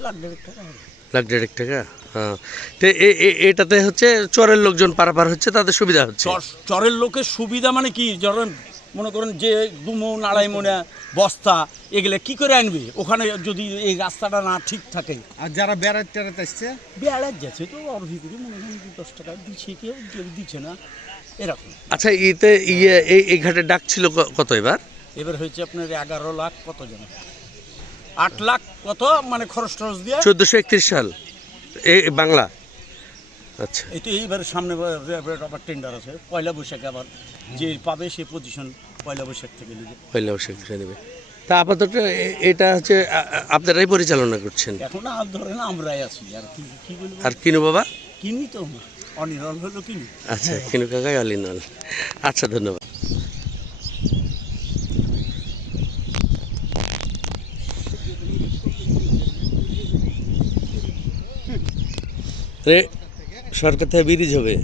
লাখ দেড়েক টাকা? হ্যাঁ। তো এটাতে হচ্ছে চরের লোকজন পারাপার হচ্ছে তাদের সুবিধা হচ্ছে? চর চরের লোকের সুবিধা মানে কি? ধরেন মনে করেন যে দুমো আড়াই মনে বস্তা এগুলো কি করে আনবে? ওখানে যদি এই রাস্তাটা না ঠিক থাকে। আর যারা বেড়াত টেড়াত আসছে? বেড়ার যাচ্ছে তো অর্ধি করে মনে করেন দু দশ টাকা দিচ্ছে কেউ কেউ দিচ্ছে না এরকম। আচ্ছা ইতে ইয়ে এই এই ঘাটে ডাক ছিল ক- কত এবার? এবার হয়েছে আপনার এগারো লাখ কত জন আট লাখ কত? মানে খরচ টরচ দিয়ে? চোদ্দোশো একত্রিশ সাল। এ এ বাংলা। আচ্ছা। এই তো এইবার সামনে আবার- টেন্ডার আছে। পয়লা বৈশাখে আবার যে পাবে সে পজিশন পয়লা বৈশাখ থেকে নেবে। পয়লা বৈশাখ থেকে নেবে। তা আপাতত এটা হচ্ছে আপনারাই পরিচালনা করছেন। এখন আর ধরেন আমরাই আছি। আর কি কি বলব? আর কিনু বাবা? কিনি তো অনিরল হলো কিনি। আচ্ছা কিনু কাকাই অলিনল আচ্ছা ধন্যবাদ। সরকার থেকে ব্রিজ হবে।